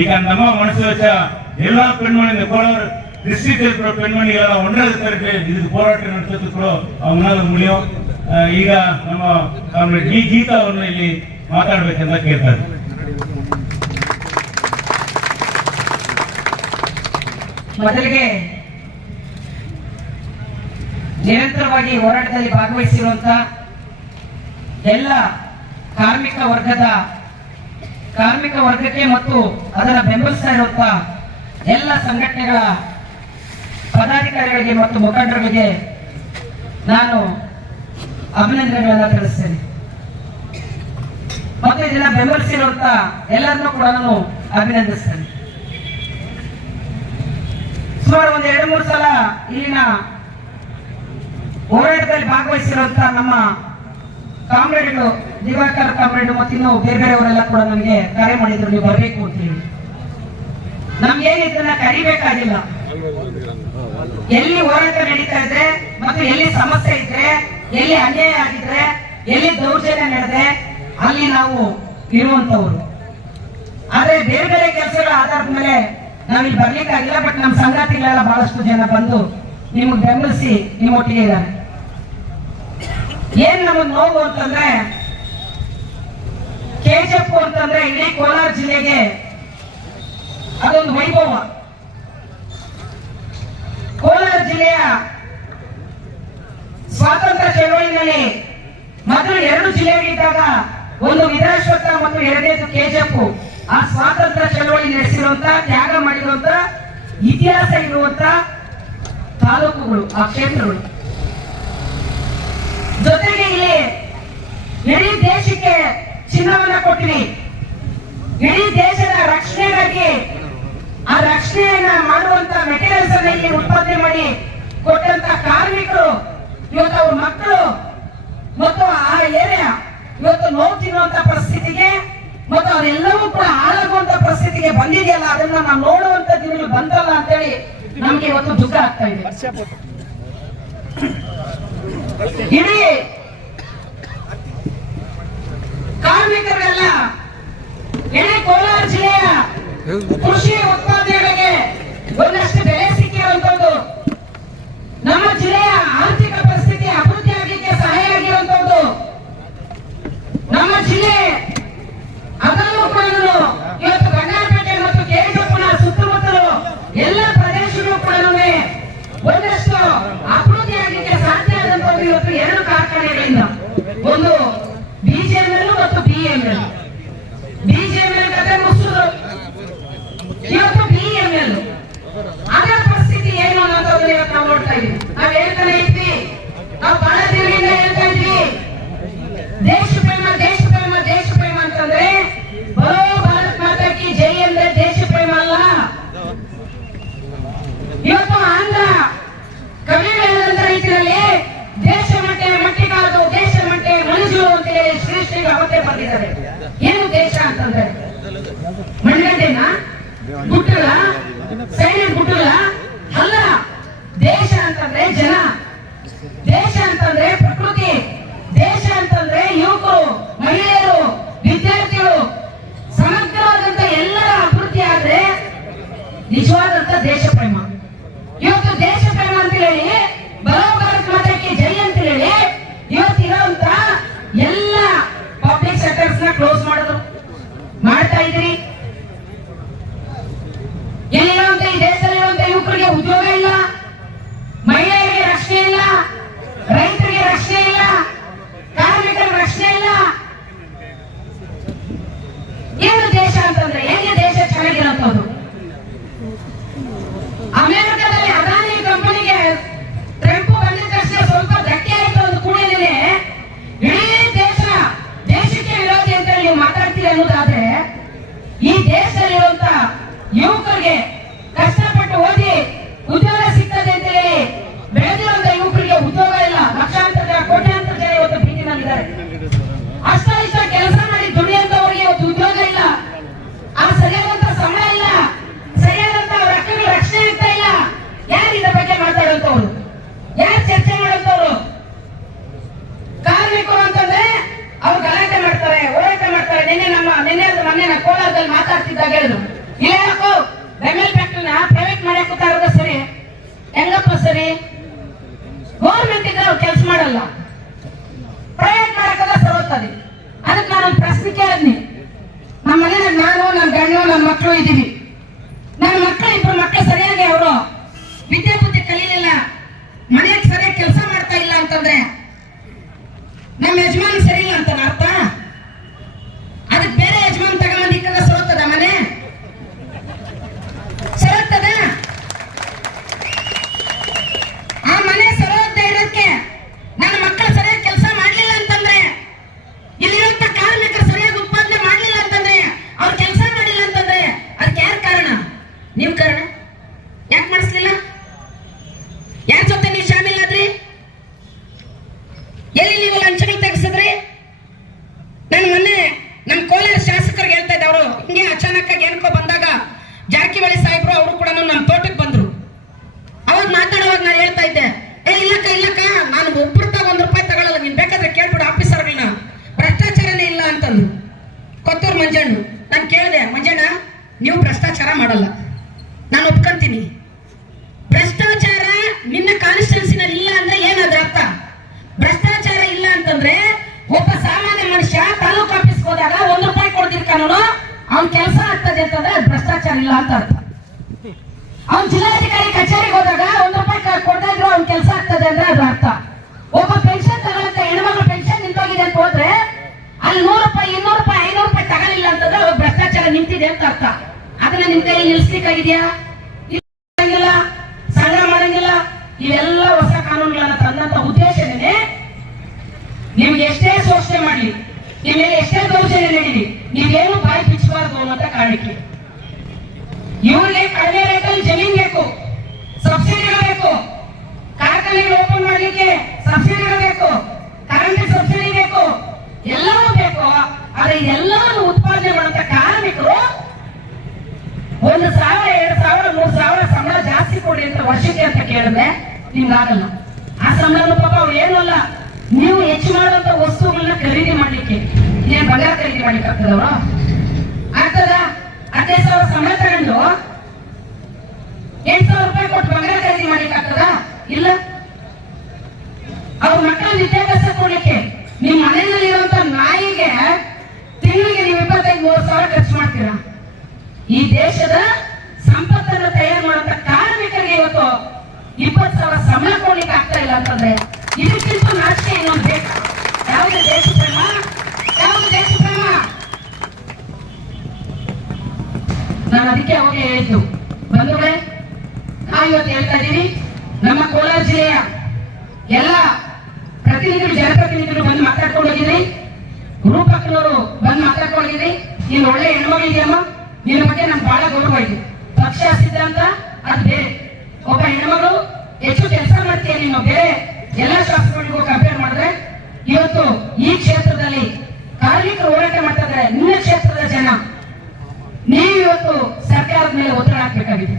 ಈಗ ನಮ್ಮ மனசு வச்ச எல்லா பெண்மணி கோளர் டிஸ்ட்ரிக்ட் இருக்கிற பெண்மணிகளெல்லாம் ஒன்றாக திரட்டு இதுக்கு போராட்டம் நடத்துறதுக்கு கூட அவங்களால முடியும். ಈಗ ನಮ್ಮ ಕಾಮ್ರೇಡ್ ಡಿ ಗೀತಾ ಅವ್ರನ್ನ ಇಲ್ಲಿ ಮಾತಾಡ್ಬೇಕಂತ ಕೇಳ್ತಾರೆ. ಮೊದಲಿಗೆ ನಿರಂತರವಾಗಿ ಹೋರಾಟದಲ್ಲಿ ಭಾಗವಹಿಸಿರುವಂತ ಎಲ್ಲ ಕಾರ್ಮಿಕ ವರ್ಗಕ್ಕೆ ಮತ್ತು ಅದನ್ನು ಬೆಂಬಲಿಸ್ತಾ ಇರುವಂತ ಎಲ್ಲ ಸಂಘಟನೆಗಳ ಪದಾಧಿಕಾರಿಗಳಿಗೆ ಮತ್ತು ಮುಖಂಡರಿಗೆ ನಾನು ಅಭಿನಂದನೆಗಳನ್ನ ತಿಳಿಸ್ತೇನೆ. ಮತ್ತು ಇದನ್ನ ಬೆಂಬಲಿಸಿರುವಂತ ಎಲ್ಲರನ್ನೂ ಕೂಡ ನಾನು ಅಭಿನಂದಿಸ್ತೇನೆ. ಸುಮಾರು ಒಂದು 2-3 ಸಲ ಇಲ್ಲಿನ ಹೋರಾಟದಲ್ಲಿ ಭಾಗವಹಿಸಿರುವಂತ ನಮ್ಮ ಕಾಮ್ರೇಡ್ಗಳು, ದಿವಾಕರ್ ಕಾಮ್ರೇಡ್ ಮತ್ತು ಇನ್ನು ಬೇರೆಯವರೆಲ್ಲ ಕೂಡ ನನಗೆ ಕರೆ ಮಾಡಿದ್ರು, ನೀವು ಬರಬೇಕು ಅಂತ ಹೇಳಿ. ನಮ್ಗೇನು ಇದನ್ನ ಕರಿಬೇಕಾಗಿಲ್ಲ. ಎಲ್ಲಿ ಹೋರಾಟ ನಡೀತಾ ಇದ್ರೆ ಮತ್ತು ಎಲ್ಲಿ ಸಮಸ್ಯೆ ಇದ್ರೆ, ಎಲ್ಲಿ ಅನ್ಯಾಯ ಆಗಿದ್ರೆ, ಎಲ್ಲಿ ದೌರ್ಜನ್ಯ ನಡೆದ್ರೆ ಅಲ್ಲಿ ನಾವು ಇರುವಂತವ್ರು. ಆದ್ರೆ ಬೇರೆ ಕೆಲಸಗಳ ಆಧಾರದ ಮೇಲೆ ನಾವಿಲ್ಲಿ ಬರ್ಲಿಕ್ಕಾಗಿಲ್ಲ. ಬಟ್ ನಮ್ಮ ಸಂಗಾತಿಗಳೆಲ್ಲ ಬಹಳಷ್ಟು ಜನ ಬಂದು ನಿಮಗೆ ಬೆಂಬಲಿಸಿ ನಿಮ್ಮೊಟ್ಟಿಗೆ ಇದ್ದಾರೆ. ಏನ್ ನಮಗ್ ನೋವು ಅಂತಂದ್ರೆ, ಕೆಜಿಎಫ್ ಅಂತಂದ್ರೆ ಇಡೀ ಕೋಲಾರ ಜಿಲ್ಲೆಗೆ ಅದೊಂದು ವೈಭವ. ಕೋಲಾರ ಜಿಲ್ಲೆಯ ಸ್ವಾತಂತ್ರ್ಯ ಚಳವಳಿನಲ್ಲಿ ಮೊದಲು 2 ಜಿಲ್ಲೆಗಳಿದ್ದಾಗ ಒಂದು ವಿಧಾನಶ್ವತ ಮತ್ತು 2ನೇದು ಕೆಜಿಎಫ್. ಆ ಸ್ವಾತಂತ್ರ್ಯ ಚಳವಳಿ ನಡೆಸಿರುವಂತ, ತ್ಯಾಗ ಮಾಡಿರುವಂತ, ಇತಿಹಾಸ ಇರುವಂತ ತಾಲೂಕುಗಳು, ಆ ಕ್ಷೇತ್ರಗಳು. ಜೊತೆಗೆ ಇಲ್ಲಿ ಇಡೀ ದೇಶಕ್ಕೆ ಚಿನ್ನವನ್ನ ಕೊಟ್ಟಿವಿ. ಇಡೀ ದೇಶದ ರಕ್ಷಣೆಗಾಗಿ ಆ ರಕ್ಷಣೆಯನ್ನ ಮಾಡುವಂತ ಮೆಟೀರಿಯಲ್ಸ್ ಅನ್ನ ಇಲ್ಲಿ ಉತ್ಪಾದನೆ ಮಾಡಿ ಕೊಟ್ಟಂತ ಕಾರ್ಮಿಕರು ಇವತ್ತು ಅವ್ರ ಮಕ್ಕಳು ಮತ್ತು ಆ ಏರಿಯಾ ಇವತ್ತು ನೋವು ತಿನ್ನುವಂತ ಪರಿಸ್ಥಿತಿಗೆ ಮತ್ತು ಅವರೆಲ್ಲವೂ ಕೂಡ ಹಾಳಾಗುವಂತ ಪರಿಸ್ಥಿತಿಗೆ ಬಂದಿದೆಯಲ್ಲ, ಅದನ್ನ ನಾವು ನೋಡುವಂತ ದಿನಗಳು ಬಂತಲ್ಲ ಅಂತೇಳಿ ನಮ್ಗೆ ಇವತ್ತು ದುಃಖ ಆಗ್ತಾ ಇದೆ. ಇಡೀ ಕಾರ್ಮಿಕರೆಲ್ಲ ಇಡೀ ಕೋಲಾರ ಜಿಲ್ಲೆಯ ಕೃಷಿ ಉತ್ಪಾದನೆಗಳಿಗೆ ಒಂದಷ್ಟು ಬೆಲೆ ಸಿಕ್ಕಿರುವಂತದ್ದು, ನಮ್ಮ ಜಿಲ್ಲೆಯ ಆರ್ಥಿಕ ಪರಿಸ್ಥಿತಿ ಅಭಿವೃದ್ಧಿ ಆಗಲಿಕ್ಕೆ ಸಹಾಯ ಆಗಿರುವಂತದ್ದು, ನಮ್ಮ ಜಿಲ್ಲೆ ಅದರಲ್ಲೂ ಕೂಡ ಇವತ್ತು ಗಂಗಾಪೇಟೆ ಮತ್ತು ಕೆಜಿಎಫ್ನ ಸುತ್ತಮುತ್ತಲು ಎಲ್ಲ ಪ್ರದೇಶಗಳು ಕೂಡ ಒಂದಷ್ಟು ಅಭಿವೃದ್ಧಿ ಆಗಲಿಕ್ಕೆ ಸಾಧ್ಯ ಆದಂತದ್ದು ಇವತ್ತು 2 ಕಾರ್ಖಾನೆಗಳಿಂದ. ಒಂದು ಬಿಜಿಎಂಎಲ್ ಮತ್ತು ಬಿಎಂಎಲ್. ಬಿಜಿಎಂಎಲ್ ಕತೆ ಮುಗಿಸಿದ್ರು, ಇವತ್ತು ಬಿಎಂಎಲ್. ಅದರ ಪರಿಸ್ಥಿತಿ ಏನು ಅನ್ನೋದನ್ನ ಇವತ್ತು ನಾವು ನೋಡ್ತಾ ಇದ್ದೀವಿ. ನಾವು ಹೇಳ್ತಾನೆ ಇದ್ವಿ, ನಾವು ಬಹಳ ದಿನದಿಂದ ಹೇಳ್ತಾ ಇದ್ವಿ, ದೇಶ ಪ್ರೇಮ ದೇಶ ಪ್ರೇಮ ದೇಶ ಪ್ರೇಮ ಅಂತಂದ್ರೆ ಬರೋ ಭಾರತ್ ಮಾತಾ ಕಿ ಜೈ ಅಂದ್ರೆ ದೇಶ ಪ್ರೇಮ ಅಲ್ಲ. ಇವತ್ತು ಆಂಧ್ರ ಕವಿಗಳ ರೀತಿಯಲ್ಲಿ ದೇಶ ಮಟ್ಟಿಗಾದು ದೇಶ ಮಟ್ಟೆ ಮನುಜು ಅಂತ ಹೇಳಿ ಶ್ರೀಶ್ರೀಗೆ ಅವತ್ತೇ ಬಂದಿದ್ದಾರೆ. ಏನು ದೇಶ ಅಂತಂದ್ರೆ ಮಣ್ಣಗಡ್ಡೆನ ಗುಟ್ಟಲ ಸೈಲೆಂಟ್ ಗುಟ್ಟಲ ಅಲ್ಲ. ದೇಶ ಅಂತಂದ್ರೆ ಜನ, ದೇಶ ಅಂತಂದ್ರೆ ಪ್ರಕೃತಿ, ದೇಶ ಅಂತಂದ್ರೆ ಯುವಕರು, ಮಹಿಳೆಯರು, ವಿದ್ಯಾರ್ಥಿಗಳು, ಸಮಗ್ರವಾದಂತ ಎಲ್ಲರ ಅಭಿವೃದ್ಧಿ ಆದ್ರೆ ನಿಜವಾದಂತ ದೇಶ ಪ್ರೇಮ. ಇವತ್ತು ದೇಶ ಪ್ರೇಮ ಅಂತ ಹೇಳಿ ಬರೋ ಭಾರತ್ ಮಾತಾಕ್ಕೆ ಜೈ ಅಂತ ಹೇಳಿ ಇವತ್ತಿರುವಂತ ಎಲ್ಲ ಪಬ್ಲಿಕ್ ಸೆಕ್ಟರ್ಸ್ ನ ಕ್ಲೋಸ್ ಮಾಡ್ತಾ ಇದ್ರಿ. ಎಲ್ಲಿರುವಂತ ಈ ದೇಶದಲ್ಲಿರುವಂತ ಯುವಕರು ಇಲ್ಲ ಅಂತ ಅರ್ಥ. ಅವ್ನು ಜಿಲ್ಲಾಧಿಕಾರಿ ಕಚೇರಿಗೆ ಹೋದಾಗ ₹1 ಕೊಡ್ತಾ ಇದ್ರು ಅವ್ನ ಕೆಲಸ ಆಗ್ತದೆ ಅಂದ್ರೆ ಅದು ಅರ್ಥ. ಒಬ್ಬ ಪೆನ್ಷನ್ ತಗೊಳ್ಳಂತ ಹೆಣ್ಮಗಳು ಪೆನ್ಷನ್ ನಿಂತೋಗಿದೆ ಅಂತ ಹೋದ್ರೆ ಅಲ್ಲಿ ₹100, ₹200, ₹500 ತಗೊಳ್ಳಿಲ್ಲ ಅಂತಂದ್ರೆ ಅವ್ರು ಭ್ರಷ್ಟಾಚಾರ ನಿಂತಿದೆ ಅಂತ ಅರ್ಥ. ಅದನ್ನ ನಿಮ್ ಕೈ ನಿಲ್ಸ್ಲಿಕ್ಕಾಗಿದೆಯಾ? ಇಲ್ಲ, ಸಂಗ್ರಹ ಮಾಡಂಗಿಲ್ಲ. ಇವೆಲ್ಲ ಹೊಸ ಕಾನೂನುಗಳನ್ನ ತಂದಂತ ಉದ್ದೇಶನೇ ನಿಮ್ಗೆ ಎಷ್ಟೇ ಶೋಷಣೆ ಮಾಡ್ಲಿ, ನಿಮ್ಮ ಎಷ್ಟೇ ದೌರ್ಜನ್ಯ ನೀಡಿಲಿ, ನೀವೇನು ಬಾಯಿ ಬಿಚ್ಚಬಾರ್ದು ಅನ್ನೋಂತ ಕಾರಣಕ್ಕೆ ಇವ್ರಿಗೆ ಕಡಿಮೆ ರೇಟಲ್ಲಿ ಜಮೀನ್ ಬೇಕು, ಸಬ್ಸಿಡಿಗಳು ಬೇಕು, ಕಾರ್ಖಾನೆಗಳು ಓಪನ್ ಮಾಡ್ಲಿಕ್ಕೆ ಸಬ್ಸಿಡಿಗಳು ಬೇಕು, ಕರೆಂಟ್ ಸಬ್ಸಿಡಿ ಬೇಕು, ಎಲ್ಲವೂ ಬೇಕು. ಆದ್ರೆ ಎಲ್ಲವನ್ನು ಉತ್ಪಾದನೆ ಮಾಡುವಂತ ಕಾರ್ಮಿಕರು 1,000, 2,000, 3,000 ಸಂಬಳ ಜಾಸ್ತಿ ಕೊಡಿ ಅಂತ ವರ್ಷಕ್ಕೆ ಅಂತ ಕೇಳಿದ್ರೆ ನಿಮ್ಗಾಗಲ್ಲ. ಆ ಸಂಬಳ ಪಾಪ ಅವ್ರು ಏನು ಅಲ್ಲ, ನೀವು ಹೆಚ್ಚು ಮಾಡುವಂತ ವಸ್ತುಗಳನ್ನ ಖರೀದಿ ಮಾಡ್ಲಿಕ್ಕೆ ಏನ್ ಬಂಗಾರ ಖರೀದಿ ಮಾಡ್ಲಿಕ್ಕೆ ಆಗ್ತದವ್ರು? ಆಗ್ತದ? 15,000 ಸಂಬಳ ತಗೊಂಡು ₹8,000 ಕೊಟ್ಟು ಬಂಗಾರ ಖರೀದಿ ಮಾಡ್ಲಿಕ್ಕೆ ಆಗ್ತದ? ಇಲ್ಲ. ಅವ್ರ ಮಕ್ಕಳ ವಿದ್ಯಾಭ್ಯಾಸ ಕೊಡ್ಲಿಕ್ಕೆ ನಿಮ್ ಮನೆಯಲ್ಲಿ ಇರುವಂತ ನಾಯಿಗೆ ತಿಂಗಳಿಗೆ ನೀವು 25,000-30,000 ಖರ್ಚು ಮಾಡ್ತೀರಾ? ಈ ದೇಶದ ಸಂಪತ್ತನ್ನು ತಯಾರು ಮಾಡುವಂತ ಕಾರ್ಮಿಕರಿಗೆ ಇವತ್ತು 20,000 ಸಂಬಳ ಕೊಡ್ಲಿಕ್ಕೆ ಆಗ್ತಾ ಇಲ್ಲ ಅಂತಂದ್ರೆ ಇದಕ್ಕಿಂತ ನಾಚಿಕೆ ಇನ್ನೊಂದು ಬೇಕು? ಯಾವುದು ದೇಶ ಪ್ರೇಮ? ಯಾವುದು ದೇಶ ಪ್ರೇಮ? ನಾನು ಅದಕ್ಕೆ ಅವಾಗ ಹೇಳಿದ್ದು ಬಂಧುಗಳೇ, ನಾವು ಇವತ್ತು ಹೇಳ್ತಾ ಇದ್ದೀವಿ, ನಮ್ಮ ಕೋಲಾರ ಜಿಲ್ಲೆಯ ಎಲ್ಲ ಪ್ರತಿನಿಧಿಗಳು, ಜನಪ್ರತಿನಿಧಿಗಳು ಬಂದು ಮಾತಾಡ್ಕೊಂಡು ಹೋಗಿದ್ರಿ, ರೂಪಕ್ಕನವರು ಬಂದು ಮಾತಾಡ್ಕೊಂಡು ಹೋಗಿದ್ರಿ. ನೀನು ಒಳ್ಳೆ ಹೆಣ್ಮಗಳಿದೆಯಮ್ಮ, ನಿನ್ನ ಬಗ್ಗೆ ನಮ್ಗೆ ಬಹಳ ಗೌರವ ಇದೆ. ಪಕ್ಷ ಸಿದ್ಧಾಂತ ಅದು ಬೇರೆ. ಒಬ್ಬ ಹೆಣ್ಮಗಳು ಹೆಚ್ಚು ಕೆಲಸ ಮಾಡ್ತೀಯ ನೀನು ಬೇರೆ ಎಲ್ಲ ಶಾಸಕರಿಗೂ ಕಂಪೇರ್ ಮಾಡಿದ್ರೆ. ಇವತ್ತು ಈ ಕ್ಷೇತ್ರದಲ್ಲಿ ಕಾರ್ಮಿಕರು ಹೋರಾಟ ಮಾಡ್ತಾ ಇದ್ದಾರೆ, ನಿನ್ನ ಕ್ಷೇತ್ರದ ಜನ, ನೀವು ಇವತ್ತು ಸರ್ಕಾರದ ಮೇಲೆ ಒತ್ತಡ ಹಾಕಬೇಕಾಗಿದೆ.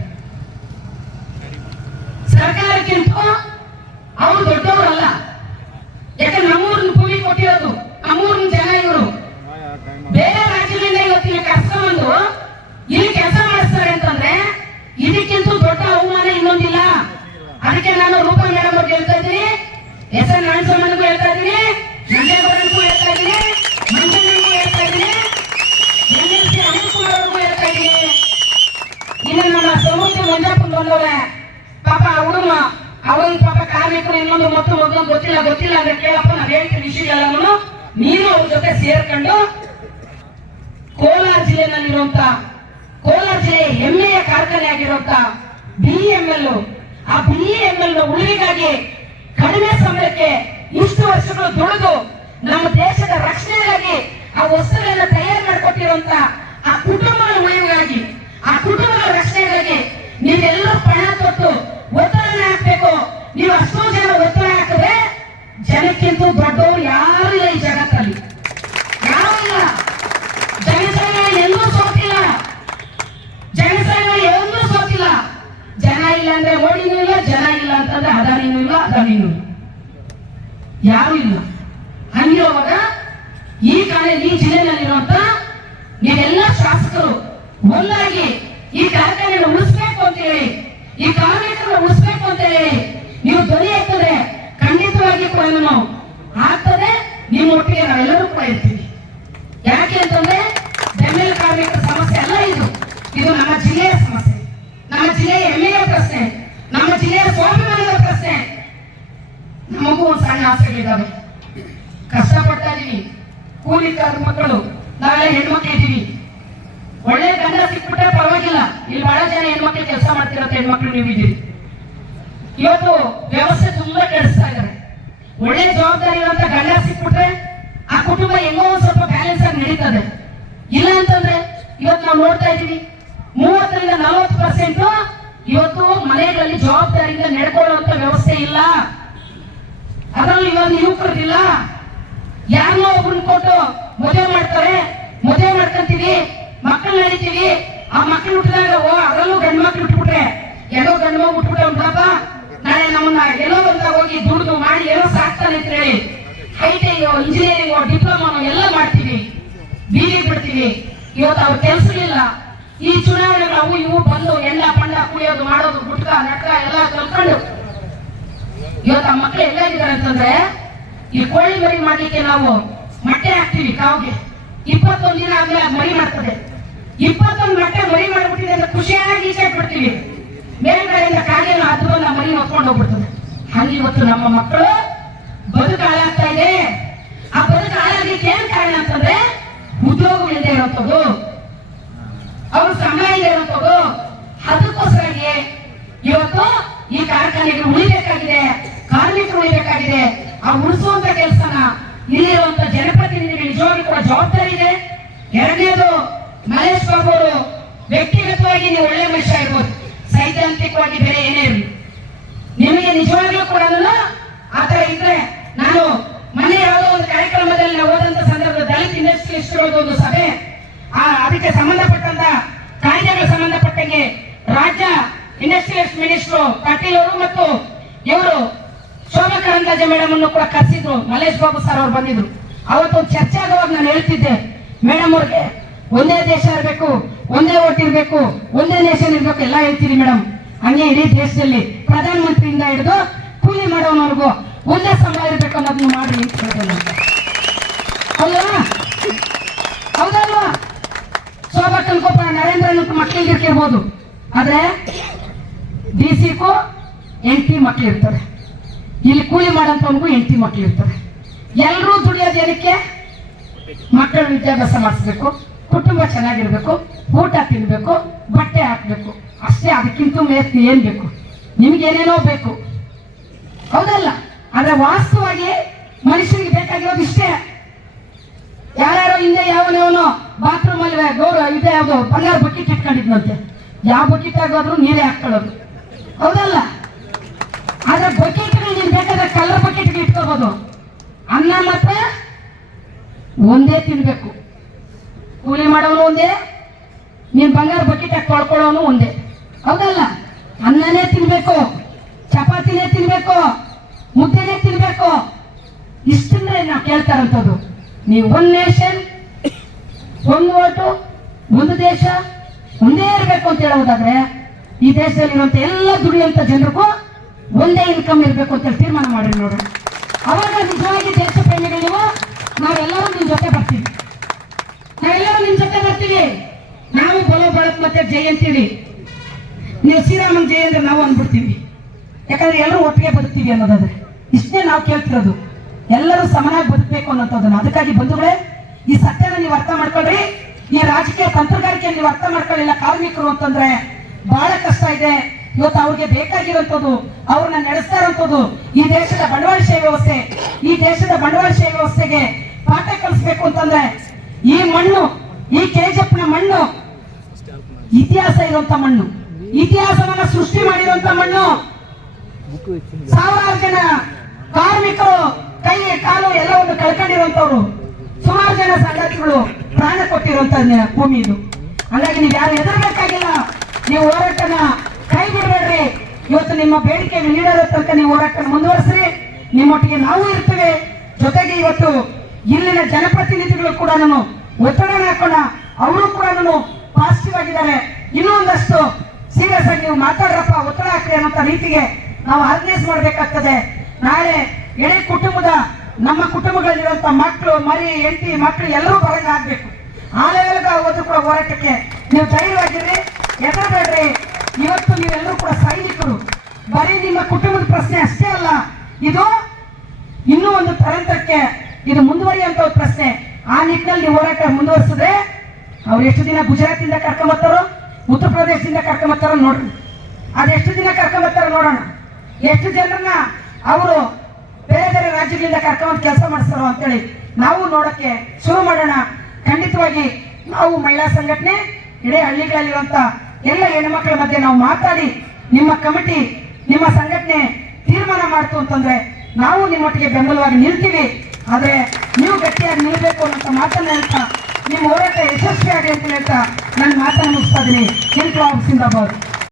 ಸರ್ಕಾರಕ್ಕಿಂತ ಅವರು ದೊಡ್ಡವರಲ್ಲ. ಯಾಕಂದ್ರೆ ನಮ್ಮೂರಿನ ಭೂಮಿ ಕೊಟ್ಟಿರೋದು, ನಮ್ಮೂರಿನ ಜನ ಇವರು. ಬೇರೆ ರಾಜ್ಯದಿಂದ ಇವತ್ತಿನ ಕರ್ಸ್ಕೊಂಡ್ಬಂದು ಇಲ್ಲಿ ಕೆಲಸ ಮಾಡಿಸ್ತಾರೆ ಅಂತಂದ್ರೆ ಇದಕ್ಕಿಂತ ದೊಡ್ಡ ಅವಮಾನ ಇನ್ನೊಂದಿಲ್ಲ. ಅದಕ್ಕೆ ನಾನು ರೂಪಾ ಮೇಡಮ್ ಅವ್ರಿಗೆ ಹೇಳ್ತಾ ಇದ್ದೀನಿ, ಎಸ್.ಎನ್. ನಾರಾಯಣಸ್ವಾಮಿಗೂ ಹೇಳ್ತಾ ಇದ್ದೀನಿ, ನಂಜೇಗೌಡರಿಗೂ ಹೇಳ್ತಾ ಇದ್ದೀನಿ, ಮಂಜಣ್ಣನಿಗೂ ಹೇಳ್ತಾ ಇದ್ದೀನಿ, NLC ಅನಿಲ್ ಕುಮಾರ್ ಅವ್ರಿಗೂ ಹೇಳ್ತಾ ಇದ್ದೀನಿ. ಇನ್ನು ನಮ್ಮ ಸಮುದ್ರ ಮಂಜಪ್ಪನ್ ಬಂದವ್ರೆ, ಪಾಪ ಹುಡುಗ ಅವ್ರಿಗೆ ಪಾಪ ಕಾರ್ಮಿಕರು ಇನ್ನೊಂದು ಮೊದಲು ಗೊತ್ತಿಲ್ಲ ಅಂದ್ರೆ ಕೇಳಪ್ಪ, ನಾವ್ ಹೇಳ್ತೀನಿ ವಿಷಯಗಳನ್ನು ನೀನು ಅವ್ರ ಜೊತೆ ಸೇರ್ಕೊಂಡು ಕೋಲಾರ ಜಿಲ್ಲೆನಲ್ಲಿರುವಂತ, ಕೋಲಾರ ಜಿಲ್ಲೆಯ ಹೆಮ್ಮೆಯ ಕಾರ್ಖಾನೆ ಆಗಿರುವಂತ BEML, ಆ BEML ನ ಉಳಿವಿಗಾಗಿ ಕಡಿಮೆ ಸಮಯಕ್ಕೆ ಇಷ್ಟು ವರ್ಷಗಳು ದುಡಿದು ನಮ್ಮ ದೇಶದ ರಕ್ಷಣೆಗಾಗಿ ಆ ವಸ್ತುಗಳನ್ನ ತಯಾರು ಮಾಡಿಕೊಟ್ಟಿರುವಂತ ಆ ಕುಟುಂಬಗಳ ಉಳಿವಿಗಾಗಿ, ಆ ಕುಟುಂಬಗಳ ರಕ್ಷಣೆಗಾಗಿ ನೀವೆಲ್ಲರೂ ಪಣ ತೊಟ್ಟು ಒತ್ತಡನ ಹಾಕ್ಬೇಕು. ನೀವು ಅಷ್ಟೋ ಜನ ಒತ್ತಡ ಹಾಕಿದ್ರೆ ಜನಕ್ಕಿಂತ ದೊಡ್ಡವರು ಯಾರು ಇಲ್ಲ ಈ ಜಗತ್ತಲ್ಲಿ, ಯಾರು ಇಲ್ಲ. ಜನಸಂಖ್ಯೆ ಎಲ್ಲೂ ಸೋತಿಲ್ಲ, ಜನಸಂಖ್ಯೆ ಎಲ್ಲೂ ಸೋತಿಲ್ಲ. ಜನ ಇಲ್ಲ ಅಂದ್ರೆ ಮೋಡಿನೂ ಇಲ್ಲ, ಜನ ಇಲ್ಲ ಅಂತಂದ್ರೆ ಅದಾನಿನೂ ಇಲ್ಲ, ಅದಾನಿನೂ ಯಾರು ಇಲ್ಲ. ಹಂಗಿರುವಾಗ ಈ ಜಿಲ್ಲೆನಲ್ಲಿರುವಂತ ನೀವೆಲ್ಲ ಶಾಸಕರು ಒಂದಾಗಿ ಈ ಕಾರ್ಖಾನೆಯನ್ನು ಉಳಿಸ್ಬೇಕು ಅಂತ ಹೇಳಿ, ಈ ಕಾರ್ಮಿಕರನ್ನು ಉಳಿಸ್ಬೇಕು ಅಂತ ಹೇಳಿ ನೀವು ಧ್ವನಿ ಎತ್ತಿದ್ರೆ ಖಂಡಿತವಾಗಿ ಕೂಡ ನಾವು ಆಗ್ತದೆ. ನಿಮ್ಮ ಒಟ್ಟಿಗೆ ನಾವೆಲ್ಲರೂ ಕೂಡ ಇರ್ತೀವಿ. ಯಾಕೆ ಅಂತಂದ್ರೆ ಬೆಂಬಲ ಕಾರ್ಮಿಕರ ಸಮಸ್ಯೆ ಅಲ್ಲ ಇದು, ಇದು ನಮ್ಮ ಜಿಲ್ಲೆಯ ಸಮಸ್ಯೆ, ನಮ್ಮ ಜಿಲ್ಲೆಯ ಹೆಮ್ಮೆಯ ಪ್ರಶ್ನೆ, ನಮ್ಮ ಜಿಲ್ಲೆಯ ಸ್ವಾಭಿಮಾನದ ಪ್ರಶ್ನೆ. ನಮಗೂ ಒಂದು ಸಣ್ಣ ಆಸೆಗಳಿದ್ದಾವೆ, ಕಷ್ಟಪಡ್ತಾ ಇದೀವಿ, ಕೂಲಿ ಕಾರ್ಮಿಕರು ನಾವೆಲ್ಲ ಹೆಣ್ಮಕ್ಳು ಇದ್ದೀವಿ. ಒಳ್ಳೆ ಗಂಡ ಸಿಕ್ಬಿಟ್ರೆ ಪರವಾಗಿಲ್ಲ, ಇಲ್ಲಿ ಬಹಳ ಜನ ಹೆಣ್ಮಕ್ಳು ಕೆಲಸ ಮಾಡ್ತಿರತ್ತೆ, ಹೆಣ್ಮಕ್ಳು ನೀವು ಇದ್ದೀರಿ. ಇವತ್ತು ವ್ಯವಸ್ಥೆ ತುಂಬಾ ಕೆಡಿಸ್ತಾ ಇದ್ದಾರೆ. ಒಳ್ಳೆ ಜವಾಬ್ದಾರಿ ಇರುವಂತ ಗಂಡ ಸಿಕ್ಬಿಟ್ರೆ ಆ ಕುಟುಂಬ ಹೆಂಗೋ ಒಂದ್ ಸ್ವಲ್ಪ ಬ್ಯಾಲೆನ್ಸ್ ಆಗಿ ನಡೀತದೆ. ಇಲ್ಲ ಅಂತಂದ್ರೆ ಇವತ್ತು ನಾವು ನೋಡ್ತಾ ಇದೀವಿ 30ರಿಂದ 40% ಇವತ್ತು ಮನೆಗಳಲ್ಲಿ ಜವಾಬ್ದಾರಿಯಿಂದ ನಡ್ಕೊಳ್ಳುವಂತ ವ್ಯವಸ್ಥೆ ಇಲ್ಲ. ಅದರಲ್ಲಿ ಇವತ್ತು ಯುವಕರಿಲ್ಲ, ಯಾರನ್ನೋ ಒಬ್ರನ್ನ ಕೊಟ್ಟು ಮದುವೆ ಮಾಡ್ತಾರೆ, ಮದುವೆ ಮಾಡ್ಕೊಂತೀವಿ, ಮಕ್ಕಳು ನಡೀತೀವಿ. ಆ ಮಕ್ಕಳು ಹುಟ್ಟಿದಾಗ ಅದರಲ್ಲೂ ಗಂಡು ಮಕ್ಳು ಹುಟ್ಬಿಟ್ರೆ, ಏನೋ ಗಂಡು ಮಗು ಹುಟ್ಬಿಟ್ರೆ ಪಾಪ ನಾಳೆ ನಮ್ಮನ್ನ ಏನೋ ಅಂತ ಹೋಗಿ ದುಡ್ದು ಮಾಡಿ ಏನೋ ಸಾಕ್ತಾನೆ ಅಂತ ಹೇಳಿ ಐಟಿ ಇಂಜಿನಿಯರಿಂಗ್ ಡಿಪ್ಲೊಮಾ ಎಲ್ಲ ಮಾಡ್ತೀವಿ, BE ಬಿಡ್ತೀವಿ. ಇವತ್ತು ಅವ್ರ ಕೆಲಸಗಳಿಲ್ಲ. ಈ ಚುನಾವಣೆಗಳು ಅವು ಇವು ಬಂದು ಎಲ್ಲ ಪಂಡ ಕುಡಿಯೋದು ಮಾಡೋದು ಗುಟ್ಕ ನಟ್ಕ ಎಲ್ಲ ಕಲ್ಕೊಂಡು ಇವತ್ತು ಆ ಮಕ್ಳು ಎಲ್ಲ ಇದ್ದಾರೆ ಅಂತಂದ್ರೆ, ಈ ಕೋಳಿ ಮರಿ ಮಾಡ್ಲಿಕ್ಕೆ ನಾವು ಮೊಟ್ಟೆ ಹಾಕ್ತಿವಿ ಕಾವ್ಗೆ, 21 ದಿನ ಆದ್ಮೇಲೆ ಮರಿ ಮಾಡ್ತದೆ. 21 ಮೊಟ್ಟೆ ಮರಿ ಮಾಡ್ಬಿಟ್ಟಿದೆ ಅಂತ ಖುಷಿಯಾಗಿ ಈಚೆ ಬಿಡ್ತೀವಿ, ಮೇಲ್ಗಡೆಯಿಂದ ಕಾಗೆಲ್ಲ ಅದು ಬಂದ ಮರಿ ಹೊತ್ಕೊಂಡು ಹೋಗ್ಬಿಡ್ತದೆ. ಹಂಗೆ ಇವತ್ತು ನಮ್ಮ ಮಕ್ಕಳು ಬದುಕು ಹಾಳಾಗ್ತಾ ಇದೆ. ಆ ಬದುಕು ಹಾಳಾಗ್ಲಿಕ್ಕೆ ಏನ್ ಕಾರಣ ಅಂತಂದ್ರೆ ಉದ್ಯೋಗಗಳಿಂದ ಇರುವಂಥದ್ದು, ಅವ್ರ ಸಮಯ ಇರುವಂಥದ್ದು. ಅದಕ್ಕೋಸ್ಕರಾಗಿ ಇವತ್ತು ಈ ಕಾರ್ಖಾನೆಗಳು ಉಳಿಬೇಕಾಗಿದೆ, ಕಾರ್ಮಿಕರು ಉಳಿಬೇಕಾಗಿದೆ. ಆ ಉಳಿಸುವಂತ ಕೆಲಸನ ಇಲ್ಲಿರುವಂತ ಜನಪ್ರತಿನಿಧಿಗಳು ನಿಜವಾಗ್ಲೂ ಕೂಡ ಜವಾಬ್ದಾರಿ ಇದೆ. ಎರಡನೇದು, ಮಹೇಶ್ ಬಾಬು ಅವರು ವ್ಯಕ್ತಿಗತವಾಗಿ ನೀವು ಒಳ್ಳೆ ಮನುಷ್ಯ ಇರ್ಬೋದು, ಸೈದ್ಧಾಂತಿಕವಾಗಿ ಬೇರೆ ಏನೇ ಇರಲಿ, ನಿಮಗೆ ನಿಜವಾಗ್ಲೂ ಕೂಡ ಆತರ ಇದ್ರೆ, ನಾನು ಮೊನ್ನೆ ಯಾವುದೋ ಒಂದು ಕಾರ್ಯಕ್ರಮದಲ್ಲಿ ನಾವು ಹೋದಂತ ಸಂದರ್ಭದ ದಲಿತ ಇಂಡಸ್ಟ್ರಿಯಲಿಸ್ಟ್ಗಳದ್ದು ಒಂದು ಸಭೆ, ಅದಕ್ಕೆ ಸಂಬಂಧಪಟ್ಟಂತ ಕಾಯ್ದೆಗಳು ಸಂಬಂಧಪಟ್ಟಂಗೆ ರಾಜ್ಯ ಇಂಡಸ್ಟ್ರಿಯಲಿಸ್ಟ್ ಮಿನಿಸ್ಟರ್ ಪಾಟೀಲ್ ಅವರು ಮತ್ತು ಇವರು ಶೋಭಾ ಕರಂದ್ಲಾಜೆ ಮೇಡಮ್ ಅನ್ನು ಕೂಡ ಕರೆಸಿದ್ರು. ಮಹೇಶ್ ಬಾಬು ಸರ್ ಅವರು ಬಂದಿದ್ರು. ಅವತ್ತೊಂದು ಚರ್ಚೆ ಆಗುವಾಗ ನಾನು ಹೇಳ್ತಿದ್ದೆ, ಮೇಡಮ್ ಅವ್ರಿಗೆ ಒಂದೇ ದೇಶ ಇರಬೇಕು, ಒಂದೇ ಓಟ್ ಇರಬೇಕು, ಒಂದೇ ನೇಷನ್ ಇರ್ಬೇಕು ಎಲ್ಲ ಹೇಳ್ತೀರಿ ಮೇಡಮ್. ಹಂಗೆ ಇಡೀ ದೇಶದಲ್ಲಿ ಪ್ರಧಾನ ಮಂತ್ರಿಯಿಂದ ಹಿಡಿದು ಕೂಲಿ ಮಾಡೋನವರೆಗೂ ಒಂದೇ ಸಂಬಳ ಇರ್ಬೇಕು ಅನ್ನೋದನ್ನ ಮಾಡ್ರಿ ಅಂತ ಹೇಳ್ತೇನೆ. ಹೌದಾ? ಹೌದಲ್ವಾ? ಶೋಭಾ ಕನ್ಕೋಪ ನರೇಂದ್ರನ ಮಕ್ಕಳಿಗೆ ಇರ್ಬೋದು, ಆದ್ರೆ ಡಿಸಿಗೂ 8 ಮಕ್ಳು ಇರ್ತಾರೆ, ಇಲ್ಲಿ ಕೂಲಿ ಮಾಡೋಂಥವ್ರಿಗೂ 8 ಮಕ್ಳು ಇರ್ತಾರೆ. ಎಲ್ಲರೂ ದುಡಿಯೋದು ಏನಕ್ಕೆ? ಮಕ್ಕಳ ವಿದ್ಯಾಭ್ಯಾಸ ಮಾಡಿಸ್ಬೇಕು, ಕುಟುಂಬ ಚೆನ್ನಾಗಿರ್ಬೇಕು, ಊಟ ತಿನ್ಬೇಕು, ಬಟ್ಟೆ ಹಾಕ್ಬೇಕು, ಅಷ್ಟೇ. ಅದಕ್ಕಿಂತ ಮೇಸ್ತಿ ಏನ್ ಬೇಕು? ನಿಮ್ಗೇನೇನೋ ಬೇಕು, ಹೌದಲ್ಲ? ಆದ್ರೆ ವಾಸ್ತವವಾಗಿ ಮನುಷ್ಯನಿಗೆ ಬೇಕಾಗಿರೋದು ಇಷ್ಟೇ. ಯಾರ್ಯಾರೋ ಹಿಂದೆ ಯಾವನವನೋ ಬಾತ್ರೂಮ್ ಅಲ್ಲಿ ಗೌರವ ಇದೆ, ಯಾವ್ದು ಬಂಗಾರ ಬಕೆಟ್ ಇಟ್ಕೊಂಡಿದ್ನಂತೆ, ಯಾವ ಬಕೆಟ್ ಆಗೋದ್ರು ನೀರೇ ಹಾಕೊಳ್ಳೋದು, ಹೌದಲ್ಲ? ಆದ್ರೆ ಬಕೆಟ್ಗಳು ನೀನ್ ಬೇಕಾದ್ರೆ ಕಲರ್ ಬಕೆಟ್ ಇಟ್ಕೋಬಹುದು. ಅನ್ನ ಮಾತ್ರ ಒಂದೇ ತಿನ್ಬೇಕು, ಕೂಲಿ ಮಾಡೋನು ಒಂದೇ, ನೀನ್ ಬಂಗಾರ ಬಕೆಟ್ ಹಾಕಿ ತೊಳ್ಕೊಳ್ಳೋನು ಒಂದೇ, ಹೌದಲ್ಲ? ಅನ್ನನೇ ತಿನ್ಬೇಕು, ಚಪಾತಿನೇ ತಿನ್ಬೇಕು, ಮುದ್ದೆನೇ ತಿನ್ಬೇಕು. ಇಷ್ಟಂದ್ರೆ ನಾವು ಕೇಳ್ತಾರಂಥದ್ದು. ನೀವು ಒಂದ್ ನೇಷನ್, ಒಂದು ಓಟು, ಒಂದು ದೇಶ, ಒಂದೇ ಇರಬೇಕು ಅಂತ ಹೇಳೋದಾದ್ರೆ ಈ ದೇಶದಲ್ಲಿರುವಂತ ಎಲ್ಲ ದುಡಿಯುವಂತ ಜನರಿಗೂ ಒಂದೇ ಇನ್ಕಮ್ ಇರಬೇಕು ಅಂತ ತೀರ್ಮಾನ ಮಾಡಿ ನೋಡ್ರಿ. ಅವಾಗ ನಿಜವಾಗಿ ದೇಶ ಪ್ರೇಮಿಗಳು ನೀವು, ನಾವೆಲ್ಲರೂ ನಿಮ್ ಜೊತೆ ಬರ್ತೀವಿ, ನಾವೆಲ್ಲರೂ ನಿಮ್ ಜೊತೆ ಬರ್ತೀವಿ. ನಾವು ಬಲೋ ಬಳತ್ ಮತ್ತೆ ಜೈ ಅಂತೀವಿ, ನೀವು ಶ್ರೀರಾಮನ್ ಜೈ ಅಂದ್ರೆ ನಾವು ಅಂದ್ಬಿಡ್ತೀವಿ. ಯಾಕಂದ್ರೆ ಎಲ್ಲರೂ ಒಟ್ಟಿಗೆ ಬದುಕ್ತೀವಿ ಅನ್ನೋದಾದ್ರೆ ಇಷ್ಟೇ ನಾವು ಕೇಳ್ತಿರೋದು, ಎಲ್ಲರೂ ಸಮನಾಗಿ ಬದುಕಬೇಕು ಅನ್ನೋದನ್ನ. ಅದಕ್ಕಾಗಿ ಬಂಧುಗಳೇ, ಈ ಸತ್ಯನ ನೀವು ಅರ್ಥ ಮಾಡ್ಕೊಳ್ರಿ. ಈ ರಾಜಕೀಯ ತಂತ್ರಗಾರಿಕೆ ನೀವು ಅರ್ಥ ಮಾಡ್ಕೊಳ್ಳಿಲ್ಲ ಕಾರ್ಮಿಕರು ಅಂತಂದ್ರೆ ಬಹಳ ಕಷ್ಟ ಇದೆ. ಇವತ್ತು ಅವ್ರಿಗೆ ಬೇಕಾಗಿರುವಂತದ್ದು, ಅವ್ರನ್ನ ನಡೆಸ್ತಾ ಇರುವಂತದ್ದು ಈ ದೇಶದ ಬಂಡವಾಳಶಾಹಿ ವ್ಯವಸ್ಥೆ. ಈ ದೇಶದ ಬಂಡವಾಳಶಾಹಿ ವ್ಯವಸ್ಥೆಗೆ ಪಾಠ ಕಲಿಸ್ಬೇಕು ಅಂತಂದ್ರೆ ಈ ಮಣ್ಣು, ಈ ಕೆಜಿಎಫ್ನ ಮಣ್ಣು ಇತಿಹಾಸ ಇರುವಂತ ಮಣ್ಣು, ಇತಿಹಾಸವನ್ನ ಸೃಷ್ಟಿ ಮಾಡಿರುವಂತ ಮಣ್ಣು. ಸಾವಿರಾರು ಜನ ಕಾರ್ಮಿಕರು ಕೈ ಕಾಲು ಎಲ್ಲವನ್ನು ಕಳ್ಕೊಂಡಿರುವಂತವ್ರು, ಸುಮಾರು ಜನ ಸಂಘಟನೆಗಳು ಪ್ರಾಣ ಕೊಟ್ಟಿರುವಂತ ಭೂಮಿ ಇದು. ಹಾಗಾಗಿ ನೀವು ಯಾರು ಹೆದರ್ಬೇಕಾಗಿಲ್ಲ, ನೀವು ಹೋರಾಟನ ಕೈ ಬಿಡಬೇಡ್ರಿ. ಇವತ್ತು ನಿಮ್ಮ ಬೇಡಿಕೆ ನೀಡೋ ತನಕ ನೀವು ಹೋರಾಟ ಮುಂದುವರಿಸ್ರಿ, ನಿಮ್ಮೊಟ್ಟಿಗೆ ನಾವು ಇರ್ತೇವೆ. ಜೊತೆಗೆ ಇವತ್ತು ಇಲ್ಲಿನ ಜನಪ್ರತಿನಿಧಿಗಳು ಕೂಡ ಒತ್ತಡ ಹಾಕೋಣ, ಅವರು ಕೂಡ ಪಾಸಿಟಿವ್ ಆಗಿದ್ದಾರೆ. ಇನ್ನೂ ಒಂದಷ್ಟು ಸೀರಿಯಸ್ ಆಗಿ ನೀವು ಮಾತಾಡ್ರಪ್ಪ, ಒತ್ತಡ ಹಾಕ್ರಿ ಅನ್ನೋ ರೀತಿಗೆ ನಾವು ಆರ್ಗನೈಸ್ ಮಾಡ್ಬೇಕಾಗ್ತದೆ. ನಾಳೆ ಇಡೀ ಕುಟುಂಬದ, ನಮ್ಮ ಕುಟುಂಬಗಳಲ್ಲಿರುವಂತ ಮಕ್ಕಳು, ಮರಿ, ಹೆಂಡತಿ, ಮಕ್ಕಳು ಎಲ್ಲರೂ ಹೊರಗೆ ಆಗ್ಬೇಕು. ಆ ಲೆವೆಲ್ಗೆ ಹೋದ್ರು ಕೂಡ ಹೋರಾಟಕ್ಕೆ ನೀವು ಧೈರ್ಯವಾಗಿರ್ರಿ, ಹೆದರಬೇಡ್ರಿ. ಇವತ್ತು ನೀವೆಲ್ಲರೂ ಕೂಡ ಸೈನಿಕರು. ಬರೀ ನಿಮ್ಮ ಕುಟುಂಬದ ಪ್ರಶ್ನೆ ಅಷ್ಟೇ ಅಲ್ಲ, ಇದು ಇನ್ನೂ ಒಂದು ತರಂತರಕ್ಕೆ ಇದು ಮುಂದುವರಿಯುವಂತ ಪ್ರಶ್ನೆ. ಆ ನಿಟ್ಟಿನಲ್ಲಿ ನೀವು ಹೋರಾಟ ಮುಂದುವರಿಸಿದ್ರೆ ಅವ್ರು ಎಷ್ಟು ದಿನ ಗುಜರಾತಿಂದ ಕರ್ಕೊಂಬರ್ತಾರೋ, ಉತ್ತರ ಪ್ರದೇಶದಿಂದ ಕರ್ಕೊಂಬರ್ತಾರೋ ನೋಡ್ರಿ. ಅದೆಷ್ಟು ದಿನ ಕರ್ಕೊಂಬರ್ತಾರೋ ನೋಡೋಣ. ಎಷ್ಟು ಜನರನ್ನ ಅವರು ಬೇರೆ ಬೇರೆ ರಾಜ್ಯಗಳಿಂದ ಕರ್ಕೊಂಡು ಕೆಲಸ ಮಾಡಿಸ್ತಾರೋ ಅಂತೇಳಿ ನಾವು ನೋಡಕ್ಕೆ ಶುರು ಮಾಡೋಣ. ಖಂಡಿತವಾಗಿ ನಾವು ಮಹಿಳಾ ಸಂಘಟನೆ ಇಡೀ ಹಳ್ಳಿಗಳಲ್ಲಿರುವಂತ ಎಲ್ಲ ಹೆಣ್ಮಕ್ಳ ಮಧ್ಯೆ ನಾವು ಮಾತಾಡಿ ನಿಮ್ಮ ಕಮಿಟಿ, ನಿಮ್ಮ ಸಂಘಟನೆ ತೀರ್ಮಾನ ಮಾಡ್ತು ಅಂತಂದ್ರೆ ನಾವು ನಿಮ್ಮೊಟ್ಟಿಗೆ ಬೆಂಬಲವಾಗಿ ನಿಲ್ತೀವಿ. ಆದ್ರೆ ನೀವು ಗಟ್ಟಿಯಾಗಿ ನಿಲ್ಬೇಕು ಅನ್ನೋ ಮಾತನ್ನ ಹೇಳ್ತಾ ನಿಮ್ಮ ಹೋರಾಟ ಯಶಸ್ವಿಯಾಗಿ ಅಂತ ಹೇಳ್ತಾ ನನ್ನ ಮಾತನ್ನು ಮುಗಿಸ್ತಾ ಇದ್ದೀನಿ. ಜಿಂದಾಬಾದ್.